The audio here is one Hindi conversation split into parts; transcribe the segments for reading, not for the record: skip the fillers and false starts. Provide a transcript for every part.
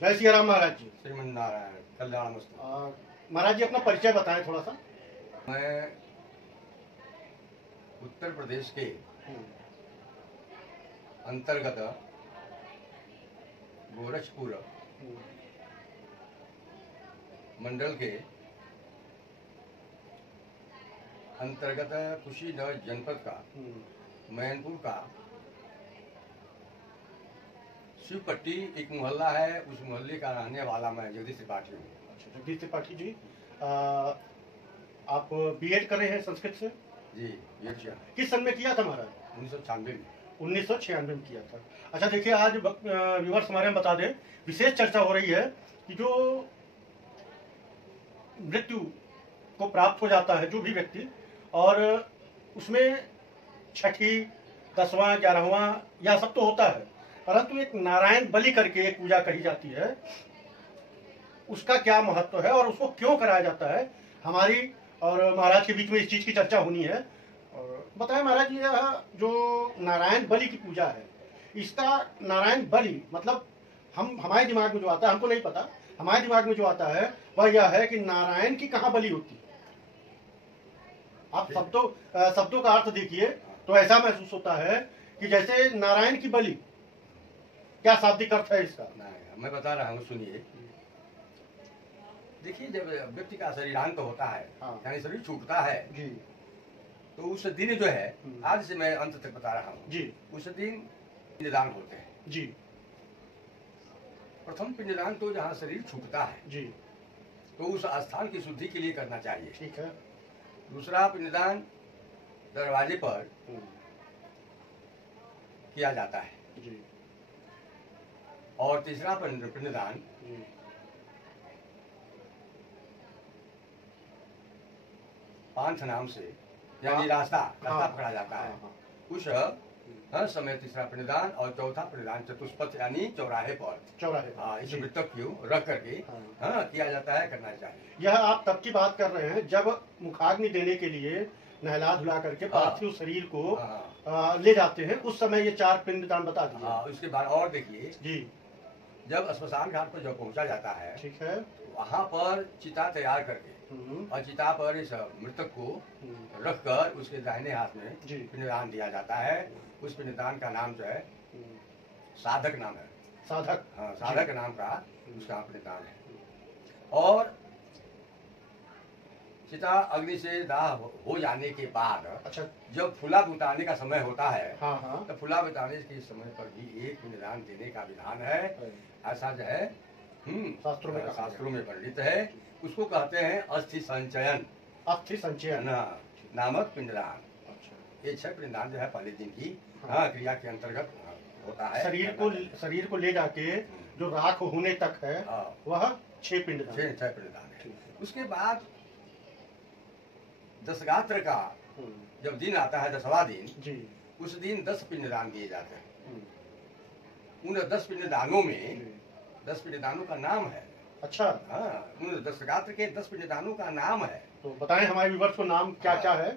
जय सिया राम महाराज जी। श्रीमन नारायण कल्याणमस्तु। महाराज जी अपना परिचय बताएं थोड़ा सा। मैं उत्तर प्रदेश के अंतर्गत गोरखपुर मंडल के अंतर्गत कुशीनगर जनपद का मैनपुर का शिवपट्टी एक मोहल्ला है, उस मोहल्ले का रहने वाला मैं जगदीश त्रिपाठी हूँ। अच्छा, जगदीश त्रिपाठी जी, आप बीएड कर रहे हैं संस्कृत से? जी, बीएड किया। किस सन में किया था महाराज? 1996 में। 1996 में किया था। अच्छा देखिए, आज व्यूअर्स हमारे में बता दें, विशेष चर्चा हो रही है कि जो मृत्यु को प्राप्त हो जाता है जो भी व्यक्ति, और उसमें छठी 10वां 11वां यह सब तो होता है, परंतु एक नारायण बलि करके एक पूजा कही जाती है, उसका क्या महत्व है और उसको क्यों कराया जाता है, हमारी और महाराज के बीच में इस चीज की चर्चा होनी है। और बताएं महाराज जी, यह जो नारायण बलि की पूजा है, इसका नारायण बलि मतलब हमारे दिमाग में जो आता है, हमको नहीं पता, हमारे दिमाग में जो आता है वह यह है कि नारायण की कहाँ बलि होती है। आप शब्दों का अर्थ देखिए तो ऐसा महसूस होता है कि जैसे नारायण की बलि, क्या शाब्दिक अर्थ है इसका? मैं बता रहा हूँ, सुनिए। देखिए, जब व्यक्ति का शरीरांत होता है, यानी शरीर छूटता है जी, तो उस दिन जो है, आज से मैं अंत तक बता रहा हूँ जी, उस दिन पिंडदान होते हैं जी। प्रथम पिंडदान तो जहाँ शरीर छूटता है जी, तो उस स्थान की शुद्धि के लिए करना चाहिए। ठीक है। दूसरा पिंडदान दरवाजे पर किया जाता है जी, और तीसरा पिंडदान पांथ नाम से, यानी रास्ता पकड़ा जाता है। उस समय तीसरा पिंडदान और चौथा पिंडदान चतुष्पथ यानी चौराहे पर इस मृतक को रख करके किया जाता है, करना चाहिए। यह आप तब की बात कर रहे हैं जब मुखाग्नि देने के लिए नहला धुला करके पार्थिव शरीर को ले जाते हैं, उस समय ये 4 पिंडदान बता दिए। उसके बाद और देखिए जी, जब श्मशान घाट पर जब पहुंचा जाता है, ठीक है, वहाँ पर चिता तैयार करके और चिता पर इस मृतक को रखकर उसके दाहिने हाथ में पिंडदान दिया जाता है। उस पिंडदान का नाम जो है साधक नाम है। साधक? साधक नाम का उसका पिंडदान है। और चिता अग्नि से दाह हो जाने के बाद, अच्छा, जब फुला बुताने का समय होता है, तो फुला बुताने के समय पर भी एक पिंडदान देने का विधान है। ऐसा जो है शास्त्रों में वर्णित है। उसको कहते हैं अस्थि संचयन। अस्थि संचयन नामक पिंडदान। अच्छा, ये 6 पिंडदान जो है पहले दिन की क्रिया के अंतर्गत होता है। शरीर को ले जाके जो राख होने तक है वह 6 पिंडदान है। उसके बाद दशगात्र का जब दिन आता है, 10वां दिन जी, उस दिन 10 पिंडदान दिए जाते हैं। उन 10 पिंडदानों में 10 पिंडदानों का नाम है। अच्छा, उन दशगात्र के 10 पिंडदानों का नाम है। तो बताएं हमारे व्यूअर्स को नाम क्या क्या है।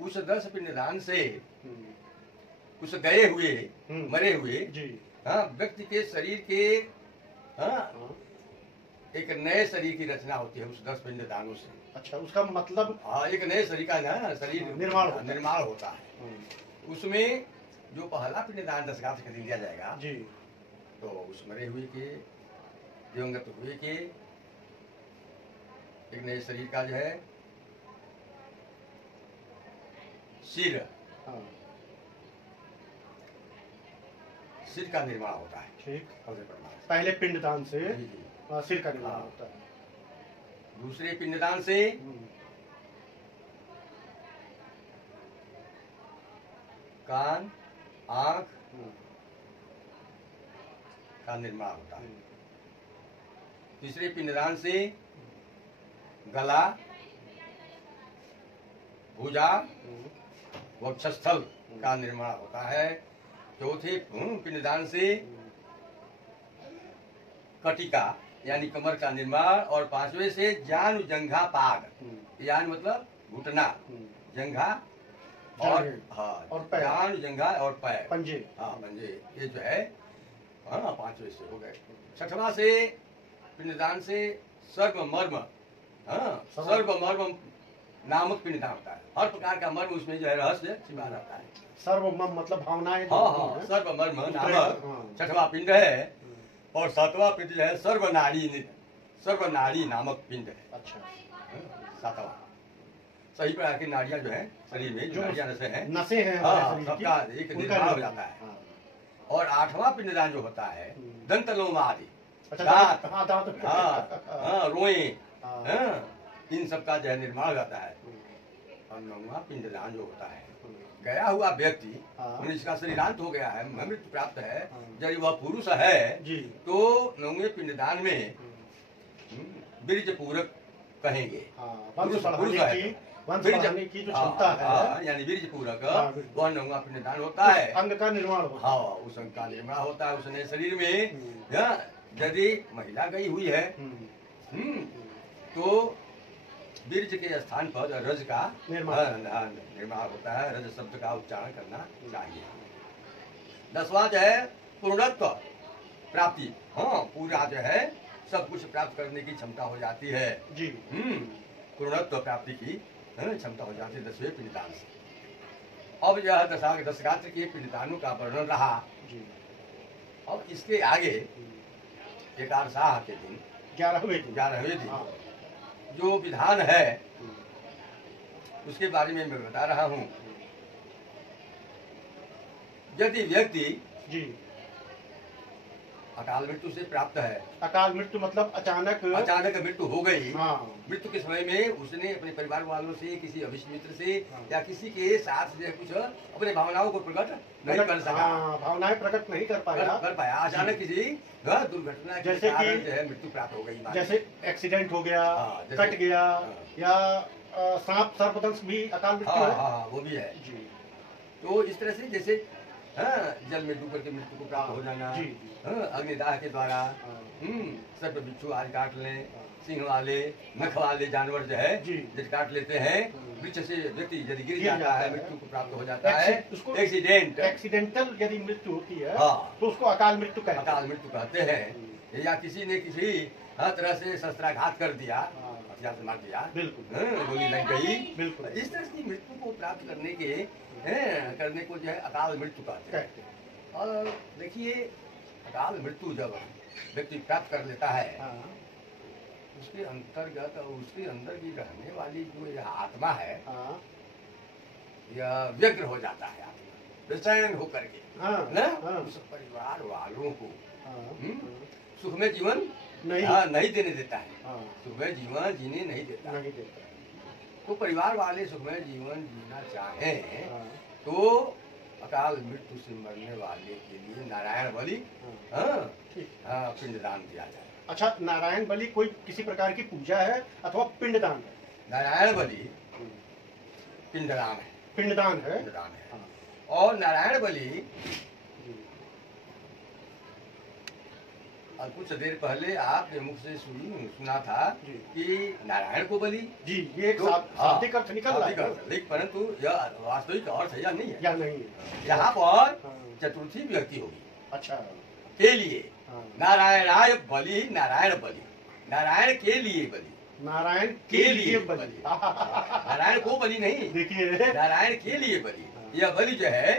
उस 10 पिंडदान से उस गए हुए मरे हुए व्यक्ति के शरीर के एक नए शरीर की रचना होती है उस 10 पिंडदानों से। अच्छा, उसका मतलब एक नए शरीर का शरीर निर्माण होता है। उसमें जो पहला पिंडदान दशगात्र के दिन दिया जाएगा जी, तो उस मरे हुए के दिवंगत हुए के एक नए शरीर का जो है सिर का निर्माण होता है। ठीक, पहले पिंडदान से सिर का निर्माण होता है। दूसरे पिंडदान से कान, आंख का निर्माण होता है। तीसरे पिंडदान से गला, भुजा, वक्षस्थल का निर्माण होता है। चौथे पिंडदान से कटिका यानी कमर का निर्माण, और 5वें से जान जंघा पाद, यानी मतलब घुटना, जंघा और जान जंघा और पैर, पंजे, पंजे, ये जो है 5 5वें से हो गए। 6वां से पिंडदान से सर्वमर्म, सर्वमर्म नामक पिंडदान होता है। हर प्रकार का मर्म उसमें जो है रहस्य छिपा रहता है। सर्वमर्म मतलब भावनाएं। हाँ, सर्वमर्म नामक 6वां पिंड है। और 7वां पिंड जो है सर्वनाड़ी नामक पिंड है। अच्छा। 7वां सही प्रकार की नाड़ियां जो है शरीर में, जो नसें हैं, सबका एक निर्माण हो जाता है। और 8वां पिंडदान जो होता है दंतलोमा आदि, रोए, इन सबका जो है निर्माण हो जाता है। और 9वां पिंडदान जो होता है, गया हुआ व्यक्ति इसका शरीरांत हो गया है, मृत्यु प्राप्त है, यदि वह पुरुष है तो 9वें पिंडदान में बीज पूरक कहेंगे। पुरुष है की जो क्षमता है, यानी बीज पूरक वह 9वां पिंडदान होता है। अंग का निर्माण होता है। उस अंग का निर्माण होता है। उसने शरीर में यदि महिला गई हुई है तो बीज के स्थान पर रज का निर्माण होता है। रज शब्द का उच्चारण करना चाहिए। 10वां जो है पूर्णत्व प्राप्ति। पूरा जो है सब कुछ प्राप्त करने की क्षमता हो जाती है जी। पूर्णत्व प्राप्ति की क्षमता हो जाती है 10वें पिंडदान से। अब यह दशगात्र के पिंडदानों का वर्णन रहा जी। अब इसके आगे एकादशाह के दिन 11वें दिन जो विधान है उसके बारे में मैं बता रहा हूँ। यदि व्यक्ति जी अकाल मृत्यु से प्राप्त है, अकाल मृत्यु मतलब अचानक मृत्यु हो गई, मृत्यु के समय में उसने अपने परिवार वालों से, किसी अभिष्ट मित्र से या किसी के साथ से कुछ अपने भावनाओं को प्रकट नहीं कर सका, भावनाएं प्रकट नहीं कर पाया, अचानक किसी दुर्घटना के कारण जो है मृत्यु प्राप्त हो गई। जैसे एक्सीडेंट हो गया, कट गया, या सांप सर्पदंश भी अकाल मृत्यु है। वो भी है। तो इस तरह से जैसे जल में डूब करके मृत्यु को प्राप्त हो जाना, अग्निदाह के द्वारा सर्प बिच्छू आज काट लें, सिंह वाले नख वाले जानवर जो है जब काट लेते हैं, वृक्ष से व्यक्ति यदि गिर जाता है मृत्यु को प्राप्त हो जाता है। एक्सीडेंटल यदि मृत्यु होती है तो उसको अकाल मृत्यु कहते हैं। या किसी ने किसी तरह से शस्त्राघात कर दिया, हथियार से मार दिया, गोली लग गई, इस तरह की मृत्यु को प्राप्त करने को जो है अकाल मृत्यु कहते हैं। और देखिए अकाल मृत्यु जब व्यक्ति प्राप्त कर लेता है उसके अंतर्गत उसके अंदर की रहने वाली जो यह आत्मा है यह व्यग्र हो जाता है, बेचैन होकर के उस परिवार वालों को सुखमय जीवन नहीं देने देता है, सुखमय जीवन जीने नहीं देता। तो परिवार वाले सुखमय जीवन जीना चाहें तो अकाल मृत्यु से मरने वाले के लिए नारायण बलि पिंडदान दिया जाए। अच्छा, नारायण बलि कोई किसी प्रकार की पूजा है अथवा पिंडदान है? नारायण बलि पिंडदान है। और नारायण बलि कुछ देर पहले आपने मुख से सुना था कि नारायण को बलि जी, ये एक शाब्दिक अर्थ निकल रहा है, लेकिन परंतु यह वास्तविक अर्थ यह नहीं है। या नहीं, यहाँ पर चतुर्थी व्यक्ति होगी। अच्छा, के लिए नारायणाय बलि, नारायण बलि, नारायण के लिए बलि, नारायण के लिए बलि, नारायण को बलि नहीं, देखिए नारायण के लिए बलि। यह बलि जो है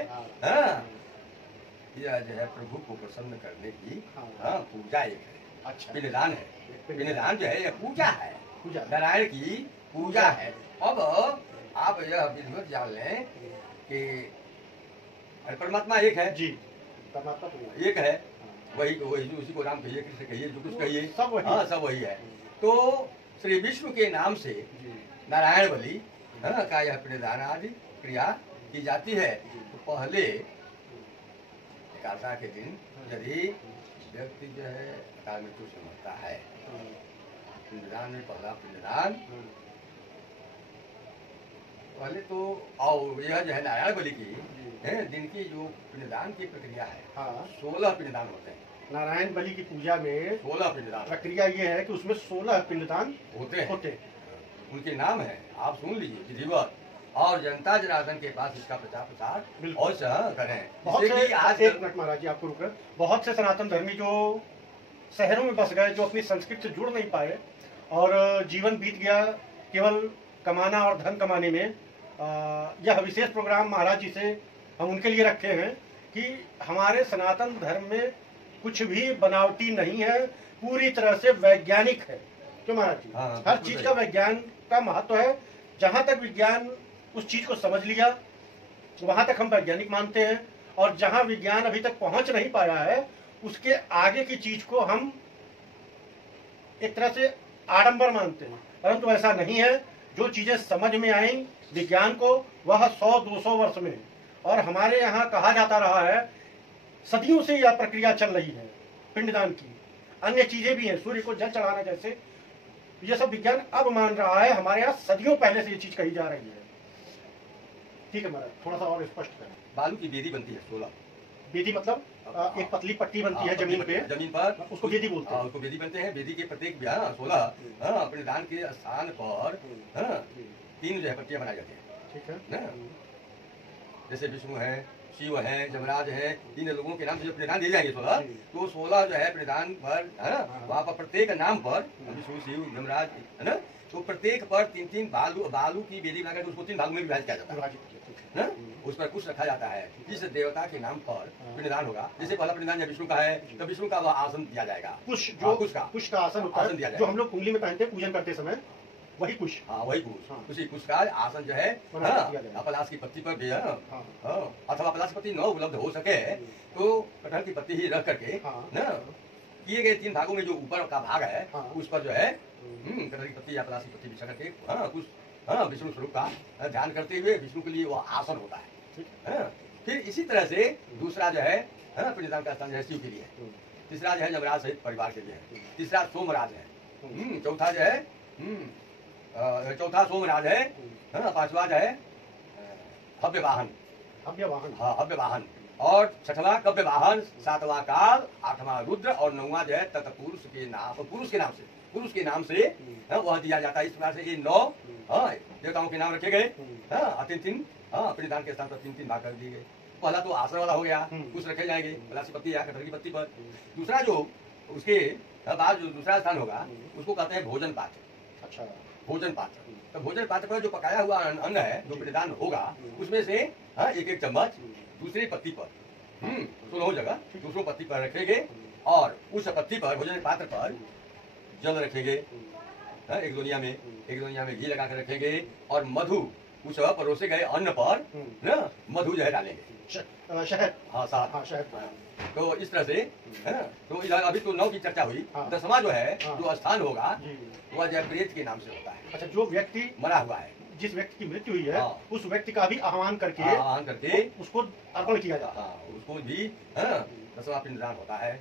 यह जो है प्रभु को प्रसन्न करने की पूजा एक है। अच्छा, पिंडदान है। पिंडदान जो है यह पूजा है, नारायण की पूजा है। अब आप यह विधिवत जान लें कि परमात्मा एक है जी, परमात्मा एक है, वही उसी को राम कहिए, कृष्ण कहिए, जो कुछ कहिए, सब वही है। तो श्री विष्णु के नाम से नारायण बलि का यह पिंडदान आदि क्रिया की जाती है। तो पहले एकादशा के दिन यदि व्यक्ति जो है अकाल मृत्यु से मरता है, पिंडदान में पहला पिंडदान पहले तो और यह जो है नारायण बलि की दिन की जो पिंडदान की प्रक्रिया है 16 पिंडदान होते हैं। नारायण बलि की पूजा में 16 पिंडदान। प्रक्रिया ये है कि उसमें 16 पिंडदान होते हैं। उनके नाम है, आप सुन लीजिए विधिवत। और जनता जनार्दन के पास इसका प्रचार प्रसार और करें। बहुत से आज एक मिनट महाराज जी आपको रुक रहे, बहुत से सनातन धर्मी जो शहरों में बस गए, जो अपनी संस्कृति से जुड़ नहीं पाए और जीवन बीत गया केवल कमाना और धन कमाने में, यह विशेष प्रोग्राम महाराज जी से हम उनके लिए रखे हैं कि हमारे सनातन धर्म में कुछ भी बनावटी नहीं है, पूरी तरह से वैज्ञानिक है। क्यों महाराज जी? हर चीज का विज्ञान का महत्व है। जहां तक विज्ञान उस चीज को समझ लिया वहां तक हम वैज्ञानिक मानते हैं, और जहां विज्ञान अभी तक पहुंच नहीं पाया है उसके आगे की चीज को हम एक तरह से आडंबर मानते हैं। परंतु ऐसा नहीं है। जो चीजें समझ में आई विज्ञान को वह 100-200 वर्ष में, और हमारे यहाँ कहा जाता रहा है सदियों से यह प्रक्रिया चल रही है पिंडदान की। अन्य चीजें भी हैं, सूर्य को जल चढ़ाना जैसे, ये सब विज्ञान अब मान रहा है। हमारे यहाँ सदियों पहले से ये चीज कही जा रही है। ठीक है महाराज, थोड़ा सा और स्पष्ट करें। बालू की बेदी बनती है 16। बेदी मतलब एक पतली पट्टी बनती है जमीन पर, उसको बेदी बोलते हैं। उसको बेदी बनते हैं। बेदी के प्रत्येक 16 पिंडदान के स्थान पर 3 जो है पट्टियां बनाई जाती है। ठीक है ना? जैसे विष्णु है, शिव है, जमराज है, इन लोगों के नाम से जो पिंडदान दिए जाएंगे 16, तो 16 जो है पिंडदान पर है ना, वहाँ पर प्रत्येक नाम पर विष्णु, शिव, जमराज है ना, तो प्रत्येक पर 3-3 बालू की बेदी बनाकर उसको 3 भागों में विभाजित किया जाता है। उस पर कुछ रखा जाता है। जिस देवता के नाम पर पिंडदान होगा, जैसे पहला पिंडदान विष्णु का है तो विष्णु का वह आसन दिया जाएगा। कुश का आसन होता है, जो हम लोग कुंडली में पहनते हैं पूजन करते समय, वही कुश। वही कुश। उसी कुश का आसन जो है पलाश की पत्ती पर भी है, अथवा पलाश की पत्ती न उपलब्ध हो सके तो कटहल की पत्ती ही रख करके न किए गए 3 भागों में जो ऊपर का भाग है उस पर जो है कटहल की पत्ती या पलाश की पत्ती बिछा करके कुछ विष्णु स्वरूप का ध्यान करते हुए विष्णु के लिए वह आसन होता है। फिर इसी तरह से दूसरा जो है पिंडदान का स्थान जो है शिव के लिए है। तीसरा जो है जमराज सहित परिवार के लिए है। तीसरा सोमराज है। चौथा जो है सोमराज है। पांचवा जो है हव्य वाहन। हव्य वाहन। और 6वां कव्य वाहन, 7वां काल, 8वां रुद्र और 9वां जो है तत्पुरुष के नाम से वह दिया जाता है। इस प्रकार से ये 9 देवताओं के नाम रखे गए। 3-3 पिंडदान के स्थान पर 3-3 भाग कर दिए गए। पहला तो आसन वाला हो गया, कुछ रखे जाएंगे पलाशी पत्ती या कटहल की पत्ती पर। दूसरा जो उसके बाद जो दूसरा स्थान होगा उसको कहते हैं भोजन पात्र। अच्छा, भोजन पात्र। तो भोजन पात्र पर जो पकाया हुआ अन्न है जो पिंडदान होगा उसमें से 1-1 चम्मच दूसरी पत्ती पर 16 जगह दूसरों पत्ती पर रखेंगे, और उस पत्ती पर भोजन पात्र पर जल रखेंगे। एक दुनिया में घी लगा कर रखेंगे, और मधु उस परोसे गए अन्न पर मधु जो है डालेंगे, शहद। शहद। तो इस तरह से तो अभी तो 9 की चर्चा हुई। 10वां जो है जो स्थान होगा वह जो प्रेत के नाम से होता है। अच्छा, जो व्यक्ति मरा हुआ है, जिस व्यक्ति की मृत्यु हुई है उस व्यक्ति का भी आह्वान करके उसको अर्पण किया जाता है। उसको भी 10वां पिंडदान होता है।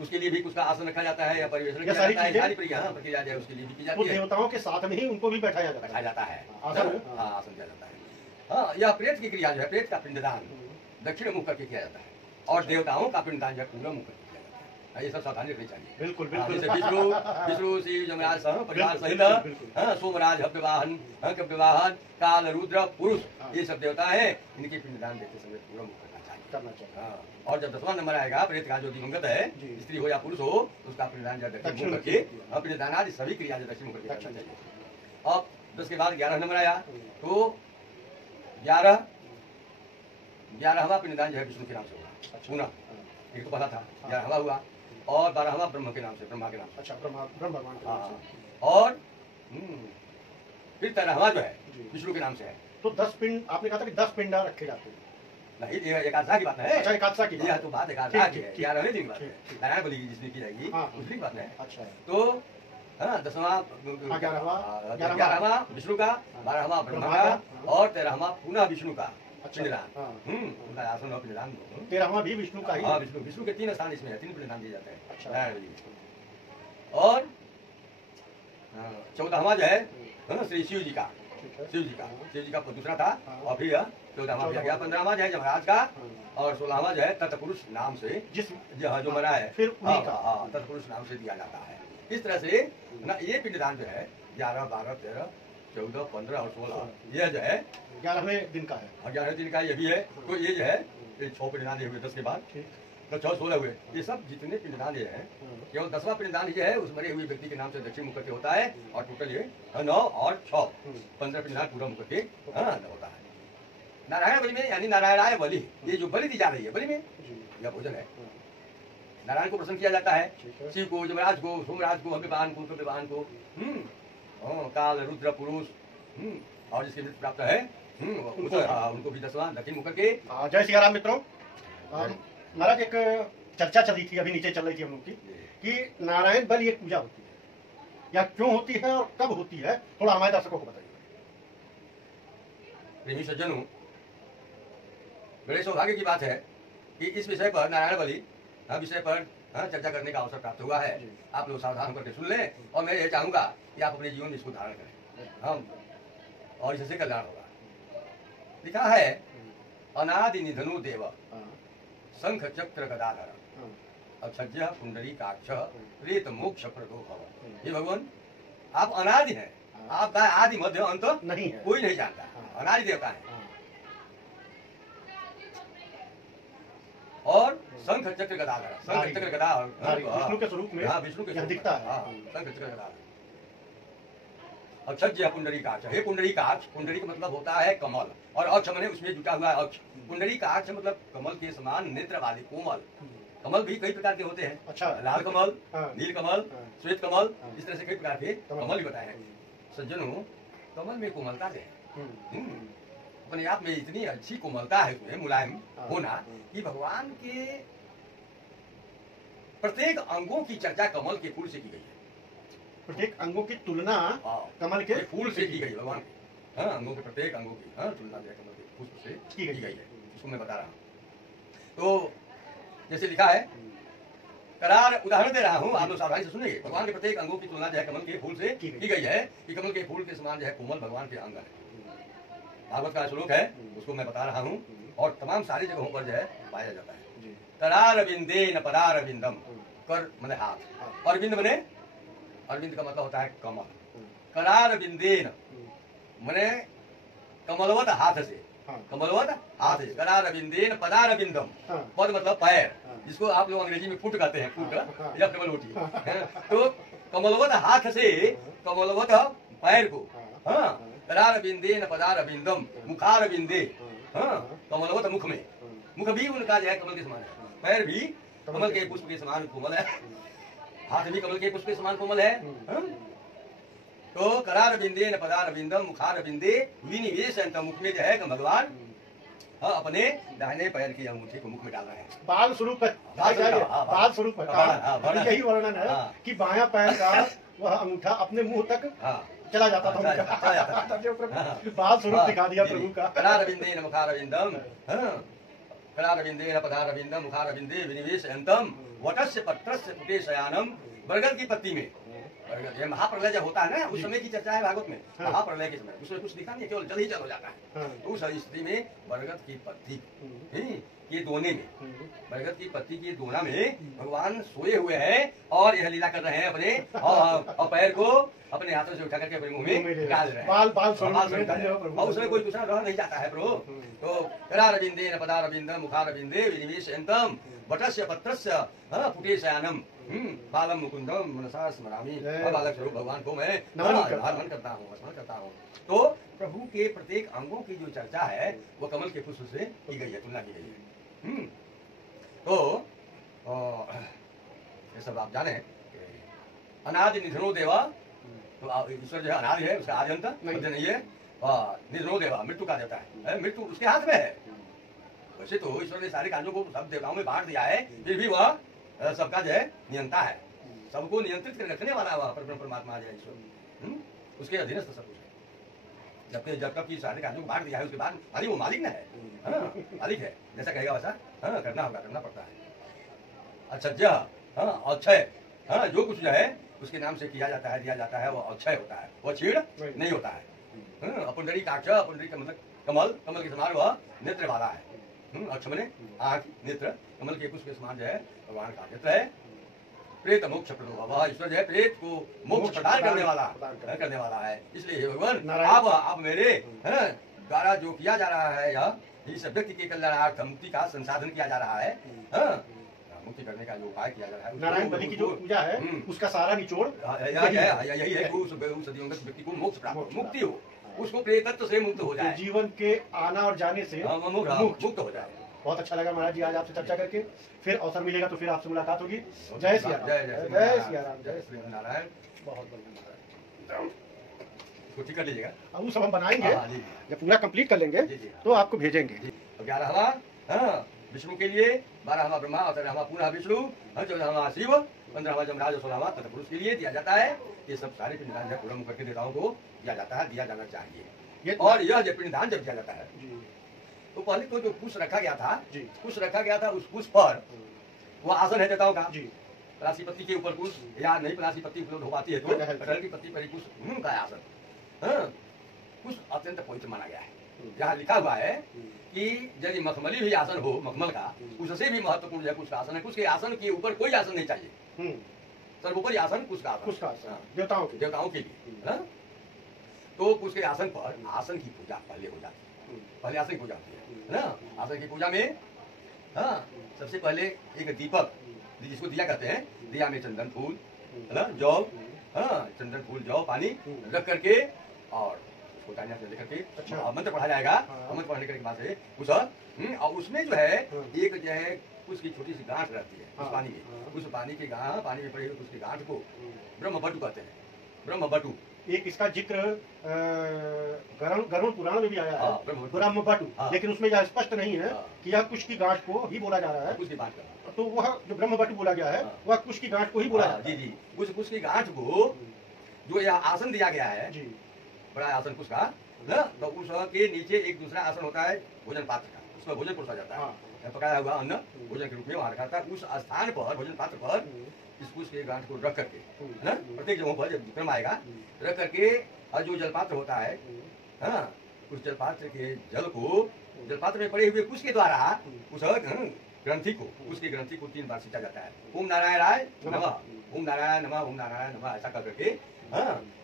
उसके लिए भी कुछ का आसन रखा जाता है या परिवेशन किया जाता है। सारी प्रक्रिया जो है उसके लिए भी की जाती है। देवताओं के साथ में ही उनको भी बैठाया जाता है। आसन किया जाता है। यह प्रेत की क्रिया जो है, प्रेत का पिंडदान दक्षिण मुख करके किया जाता है, और देवताओं का पिंडदान जो है पूर्व मुख करके किया जाता है। ये सब सावधानी रखनी चाहिए। बिल्कुल। जैसे विष्णु, शिव, जमराज परिवार सहित, सोमराज, हव्यवाहन, काल, रुद्र, पुरुष, ये सब देवता है। इनके पिंडदान देते समय पूर्व मुख करना चाहिए। और जब 10वां नंबर आएगा प्रेत का जो दिवंगत है, स्त्री हो या पुरुष हो, उसका पिंडदान जब दक्षिण मुख करके पिंडदान आदि सभी क्रिया जो दक्षिण मुख करके करना चाहिए। अब 10 के बाद 11 नंबर आया तो 11वां पिंडदान जो है विष्णु के नाम से होगा। पुनः एक तो पहला था, 11वां हुआ, और 12वां ब्रह्मा के नाम से। अच्छा, ब्रह्म भगवान के नाम से। और फिर 13वां जो है विष्णु के नाम से है। तो 10 पिंड आपने कहा था कि 10 पिंडा रखे जाते हैं। नहीं, एकादशा की बात है। अच्छा, एकादशा की यह तो बात एकादशा की है। 11वें दिन की बात है। नारायण बलि जिसने की जाएगी उस दिन की बात है। अच्छा, तो 10वां 11वां विष्णु का, 12वां ब्रह्मा का, और 13वां पुनः विष्णु का पिंडदान। उनका आसन और पिंडदान 13वां भी विष्णु का ही। विष्णु के 3 स्थान इसमें है, 3 पिंडदान दिए जाते हैं। अच्छा। और 14वां जो है श्री शिव जी का दूसरा था, और फिर 14वां भी आ गया। 15वां जो है जमराज का, और 16वां जो है तत्पुरुष नाम से जो मरा है फिर तत्पुरुष नाम से दिया जाता है। इस तरह से ना ये पिंडदान जो है 11, 12, 13, 14, 15 और 16 ये जो है 11वें दिन का है। 11वें दिन का ये भी है। तो ये जो है 6 पिंडदान हुए 10 के बाद, तो 14, 16 हुए। ये सब जितने पिंडदान ये हैं, केवल 10वां पिंडदान ये है उस मरे हुए व्यक्ति के नाम से दक्षिण मुख करके होता है। और टोटल ये 9 और 6 15 पिंडदान पूरा मुख करके होता है। नारायण बलि में यानी नारायणाय बलि, ये जो बलि दी जा रही है बलि में यह भोजन है। नारायण को प्रसन्न किया जाता है, शिव को, जमराज को, सोमराज को, अग्निवाहन को, कपिवाहन को, काल, रुद्र, पुरुष, और जिसके मृत्यु प्राप्त है उनको भी 10वां दक्षिण मुख करके। जय सिया राम मित्रों। महाराज एक चर्चा चली थी, अभी नीचे चल रही थी हम लोग की, कि नारायण बलि एक पूजा होती है या क्यों होती है और कब होती है, थोड़ा हमारे दर्शकों को बताइए। प्रेमी सज्जनों, बड़े सौभाग्य की बात है कि इस विषय पर, नारायण बलि विषय पर चर्चा करने का अवसर प्राप्त हुआ है। आप लोग सावधान होकर सुन लें, और मैं ये चाहूंगा कि आप अपने जीवन में इसको धारण करें, हम और इससे कल्याण होगा। लिखा है अनादि निधनु देव शंख चक्र गदाधर अक्षज्य पुंडरीकाक्ष प्रेत मोक्ष प्रदो भव। ये भगवान आप अनादि हैं, आपका आदि मध्य अंत नहीं है, कोई नहीं जानता, अनादि देवता है। और शंख चक्र गदाधर, शंख चक्र गदा विष्णु के स्वरूप में, विष्णु के दिखता है। शंख चक्र गदाधर अक्षज्य पुंडरीकाक्ष। हे पुंडरीकाक्ष, पुंडरी का मतलब होता है कमल, और अक्ष मैंने उसमें जुटा हुआ है अक्ष। पुंडरीकाक्ष मतलब कमल के समान नेत्र वाले कोमल। कमल भी कई प्रकार के होते हैं, अच्छा, लाल कमल, नील कमल, श्वेत कमल, इस तरह से कई प्रकार के कमल भी बताए हैं। सज्जनों, कमल में कोमलता है, अपने आप में इतनी अच्छी कोमलता है उसमें, मुलायम होना, कि भगवान के प्रत्येक अंगों की चर्चा कमल के फूल से की गई है। प्रत्येक अंगों की तुलना कमल के फूल से की गई है। भगवान के अंगों के प्रत्येक अंगों की तुलना कमल के पुष्प से की गई है। उसको मैं बता रहा हूँ। तो जैसे लिखा है, करार उदाहरण दे रहा हूँ, आप लोग सावधानी से सुनिए। भगवान के प्रत्येक अंगों की तुलना जो है कमल के फूल से की गई है, कि कमल के फूल के समान जो है कोमल भगवान के अंग है। भागवत का श्लोक है, उसको मैं बता रहा हूँ, और तमाम सारी जगहों पर जो है पाया जाता है। करार बिंदेन परार बिंदम, कर मने हाथ, और बिंद मने, अरविंद का मतलब होता है कमल। करार बिंदेन मने कमलवत हाथ से, कमलवत हाथ से। करार बिंदेन पदार बिंदम, पद मतलब पैर, जिसको आप लोग अंग्रेजी में फुट कहते हैं, फुट या कमल होती है। तो कमलवत हाथ से, कमलवत पैर को, करार बिंदेन पदार बिंदम मुखार बिंदे, कमलवत मुख में, मुख भी उनका जो है कमल के समान है, पैर भी कमल के पुष्प के समान कोमल है, हाथ भी कमल के पुष्प के समान कोमल है। तो करार बिंदे न पदार बिंदम मुखार बिंदे विनिवेश, मुख में जो है भगवान अपने दाहिने पैर की अंगूठी को मुख में डाल रहे हैं। बाल स्वरूप, बाल स्वरूप यही वर्णन है कि बायां पैर का वह अंगूठा अपने मुंह तक चला जाता था। बाल स्वरूप दिखा दिया प्रभु का। करार बिंदे न मुखार बिंदम, करार बिंदे न पदार बिंदम मुखार बिंदे विनिवेश वटस्य पत्रस्य पुटे शयानम। बरगद की पत्ती में, ये महाप्रलय जब होता है ना, उस समय की चर्चा है भागवत में। महाप्रलय के समय उसमें कुछ दिखा नहीं, केवल जल ही जल हो जाता है। तो उस स्थिति में बरगद की पत्ती के दोने में, बरगद की पत्ती की दोना में भगवान सोए हुए हैं, और यह लीला कर रहे हैं अपने, और पैर को अपने हाथों से उठा करके अपने मुंह में डाल रहे हैं। और उसमें कोई दूसरा रह नहीं जाता है प्रभु। तो करार बिंदे न पदार बिंदम मुखार बिंदे विनिवेशयन्तम वटस्य पत्रस्य पुटे शयानम बालम मुकुंदम मनसा स्मरामि। बालक स्वरूप भगवान को मैं नमन करता हूँ, स्मरण करता हूँ। तो प्रभु के प्रत्येक अंगों की जो चर्चा है वो कमल के पुष्प से की गई है, तुलना की गई है। तो ये सब आप जाने, अनादि निधनो देवा, तो ईश्वर जो है अनादि है, उसका आदि अंत मध्य नहीं है। निधनो देवा मृत्यु का देवता है, मृत्यु उसके हाथ में है। वैसे तो ईश्वर ने सारे कार्यों को सब देवताओं में बांट दिया है, फिर भी वह सबका जो है नियंता है, सबको नियंत्रित कर रखने वाला वह परब्रह्म परमात्मा जो है ईश्वर, उसके अधीनस्थ सब कुछ है। जब तक की सारे कार्यों को बांट दिया है, उसके बाद अरे वो मालिक न है, मालिक है, जैसा कहेगा वैसा करना होगा, करना पड़ता है। अच्छा अक्षय, जो कुछ जो है उसके नाम से किया जाता है, दिया जाता है, वो अक्षय होता है, वो छीड़ नहीं होता है। अपुंडरी काक्ष, अपुंडरी का मतलब कमल, कमल के समान वह नेत्र वाला है। अक्ष मने आँख, नेत्र, कमल के पुष्प के समान जो है भगवान का नेत्र है। प्रेत मोक्ष प्रदो भव, ईश्वर जो है प्रेत को मोक्ष प्रदान करने वाला है। इसलिए हे भगवान आप मेरे द्वारा जो किया जा रहा है यह इस व्यक्ति के कल्याणार्थ मुक्ति का संसाधन किया जा रहा है, मुक्ति करने का जो उपाय किया जा रहा है, नारायण बलि की जो पूजा है उसका सारा निचोड़ यही है कि उस दिवंगत व्यक्ति को मोक्ष प्राप्त मुक्ति हो, उसको प्रेतत्व से मुक्त हो जाए, जीवन के आना और जाने से मुक्त हो जाए। बहुत अच्छा लगा महाराज जी आज आपसे चर्चा करके। फिर अवसर मिलेगा तो फिर आपसे मुलाकात होगी। जय सिया राम, जय सिया राम, जय श्री नारायण। बहुत बढ़िया महाराज, कर लीजिएगा। अब वो सब हम बनाएंगे, जब पूरा कंप्लीट कर लेंगे तो आपको भेजेंगे। 11वां विष्णु के लिए, 12वां ब्रह्मा और 13वां पुनः विष्णु, 14वां शिव, 15वां जमराज और 16वां तत्पुरुष के लिए दिया जाता है। ये सब सारे पिंडदान जब पूर्ण करके देवताओं को दिया जाता है, दिया जाना चाहिए। और यह जब पिंडदान जब दिया जाता है तो पहले तो जो कुश रखा गया था, कुश रखा गया था, उस कुश पर वो आसन है देवताओं का। पलासी पत्ती के ऊपर कुश, या नहीं पलासी पत्ती उपलब्ध हो पाती है तो कटहल की पत्ती पर कुश का आसन, कुश अत्यंत पवित्र माना गया है। यहाँ लिखा हुआ है कि यदि मखमली भी आसन हो, मखमल का, उससे भी महत्वपूर्ण है कुश का आसन है। कुश के आसन के ऊपर कोई आसन नहीं चाहिए, सर्वोपरि आसन कुश का आसन, देवताओं के लिए। तो कुश के आसन पर आसन की पूजा पहले हो जाती है, पहले आसन की पूजा होती है ना। आसन की पूजा में सबसे पहले एक दीपक, जिसको दिया कहते हैं, दिया में चंदन फूल, जौ, चंदन फूल, जौ, पानी रख करके और लेकर के मंत्र पढ़ा जाएगा। मंत्र पढ़ने के बाद से उस और उसमें जो है एक जो है उसकी छोटी सी गांठ रहती है उस पानी में, उस पानी की पानी में पड़ी हुई उसकी गांठ को ब्रह्म बटू कहते हैं, ब्रह्म बटू। एक इसका जिक्र गरुड़ पुराण में भी आया है, ब्रह्म बटू, लेकिन उसमें यह स्पष्ट नहीं है कि यह कुश की गांठ को ही बोला जा रहा है। कुश की गांठ, तो वह जो ब्रह्म बटू बोला गया है वह कुश की गांठ को ही बोला जाता है। जी, उस कुश की गांठ को जो यह आसन दिया गया है, बड़ा आसन कुश का, तो उसके नीचे एक दूसरा आसन होता है भोजन पात्र का, उसमें भोजन परोसा जाता है, पकाया हुआ अन्न भोजन के रूप में वहाँ रखा था। उस स्थान पर, भोजन पात्र पर इस कुश के गांठ को रख करके, है ना, प्रत्येक जगहों पर जब विक्रम आएगा रख करके, और जो जलपात्र होता है, उस जलपात्र के जल को जलपात्र में पड़े हुए कुश के द्वारा उस ग्रंथि को, उसकी ग्रंथि को 3 बार सींचा जाता है। ओम नारायण राय नमः, ओम नारायण नमः, ओम नारायण नमः, ऐसा करके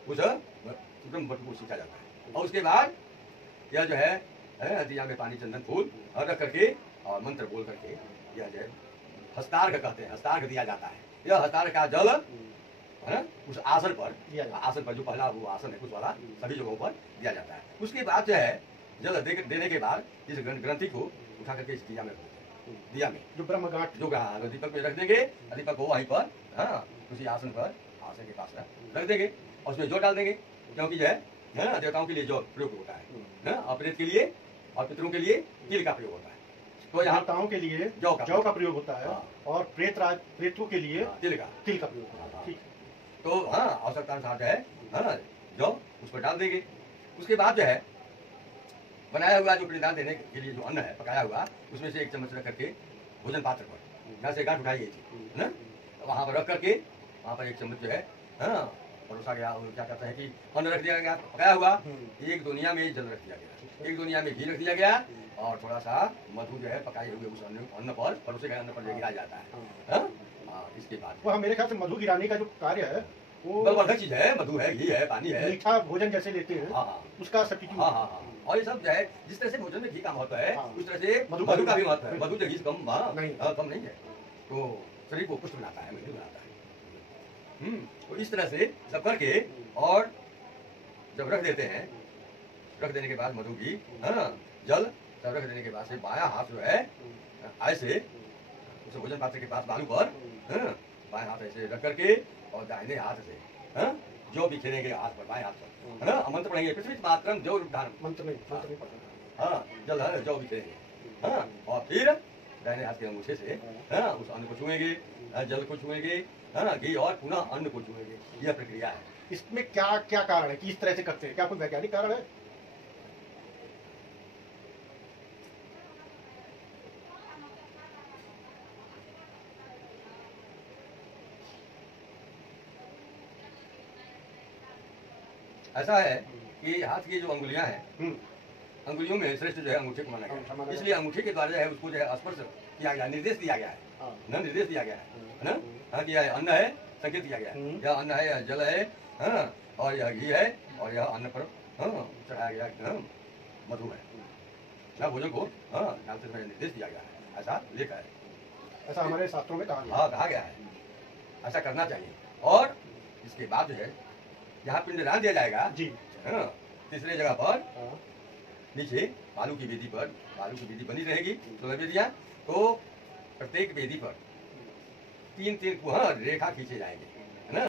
उस ब्रह्म बटू को सींचा जाता है। और उसके बाद यह जो है दिया में पानी, चंदन फूल और रख करके और मंत्र बोल करके यह जो है हस्तार्घ कहते हैं, हस्तार्घ दिया जाता है। यह हस्तार्घ का जल है ना उस आसन पर जो पहला वो आसन है कुछ वाला, सभी जगहों पर दिया जाता है। उसके बाद जो है जल देने के बाद इस ग्रंथि को उठा करके इस दिया में जो ब्रह्म गांठ जो दीपक में रख देंगे, दीपक को वहीं पर उसी आसन पर, आसन के पास रख देंगे और उसमें जौ डाल देंगे, क्योंकि जो है ना देवताओं के लिए जौ प्रयोग होता है ना, और प्रेत के लिए और पितरों के लिए तिल का प्रयोग होता है। तो यहाँ देवताओं के लिए जौ का प्रयोग होता है और प्रेतों के लिए तिल का प्रयोग होता है। ठीक, तो आवश्यकता अनुसार जो है जौ उस पर डाल देंगे। उसके बाद जो है बनाया हुआ जो पिंडदान देने के लिए जो अन्न है पकाया हुआ, उसमें से 1 चम्मच रख करके भोजन पात्र पर, यहाँ से गांठ उठाई गई थी ना, वहाँ पर रख करके वहाँ पर 1 चम्मच जो है परोसा गया। और क्या कहते हैं कि अन्न रख दिया गया पकाया हुआ, 1 दुनिया में जल रख दिया गया, 1 दुनिया में घी रख दिया गया और थोड़ा सा मधु जो है पकाए हुए उस अन्न पर, परोसे गए अन्न पर गिराया जाता है। इसके बाद वह मेरे ख्याल से मधु गिराने का जो कार्य है वो बलवर्धक चीज है, मधु है, घी है, पानी है, मीठा भोजन जैसे लेते हैं उसका सब्स्टिट्यूट। और ये सब जो है जिस तरह से भोजन में घी का महत्व है उस तरह से मधु का भी महत्व है। मधु जो घी कम नहीं है तो शरीर को पुष्ट बनाता है, मजबूत बनाता है। तो इस तरह से सब करके और जब रख देते हैं, रख देने के बाद मधु घी जल सब रख देने के बाद से बायां हाथ जो है ऐसे उस भोजन पात्र के पास बालू पर बाएं हाथ ऐसे रख करके और दाहिने हाथ से जो बिखेरेंगे हाथ पर, बाएं हाथ पर, है ना, मंत्र पढ़ेंगे, पृथ्वी मात्रम जो उद्धार मंत्र नहीं पढ़ना, जल है जो बिखेरेंगे, और फिर दाहिने हाथ के अंगूठे से उस अन्न को छुएंगे, जल को छुएंगे, घी और पुनः अन्न को छुएंगे। यह प्रक्रिया है। इसमें क्या क्या कारण है कि इस तरह से करते हैं? क्या कोई वैज्ञानिक कारण है? ऐसा है कि हाथ की जो अंगुलियां हैं, अंगुलियों में श्रेष्ठ जो है अंगूठे को माना गया, इसलिए अंगूठे के द्वारा जो है उसको जो है स्पर्श किया गया, निर्देश दिया गया है ना, निर्देश दिया गया है ना, हाँ दिया है, अन्न है संकेत किया गया, यह अन्न है, यह जल है, हाँ, और यह घी है, और यह अन्न पर हाँ चढ़ाया गया मधु है, भोजन को हाँ डालते समय निर्देश दिया गया है, ऐसा लिखा है, ऐसा हमारे शास्त्रों में कहा हाँ कहा गया है, ऐसा करना चाहिए। और इसके बाद जो है यहाँ पिंडदान दिया जाएगा जी, हाँ, तीसरे जगह पर नीचे बालू की वेदी पर, बालू की वेदी बनी रहेगी 16 वेदियाँ, तो प्रत्येक वेदी पर 3-3 हाँ रेखा खींचे जाएंगे,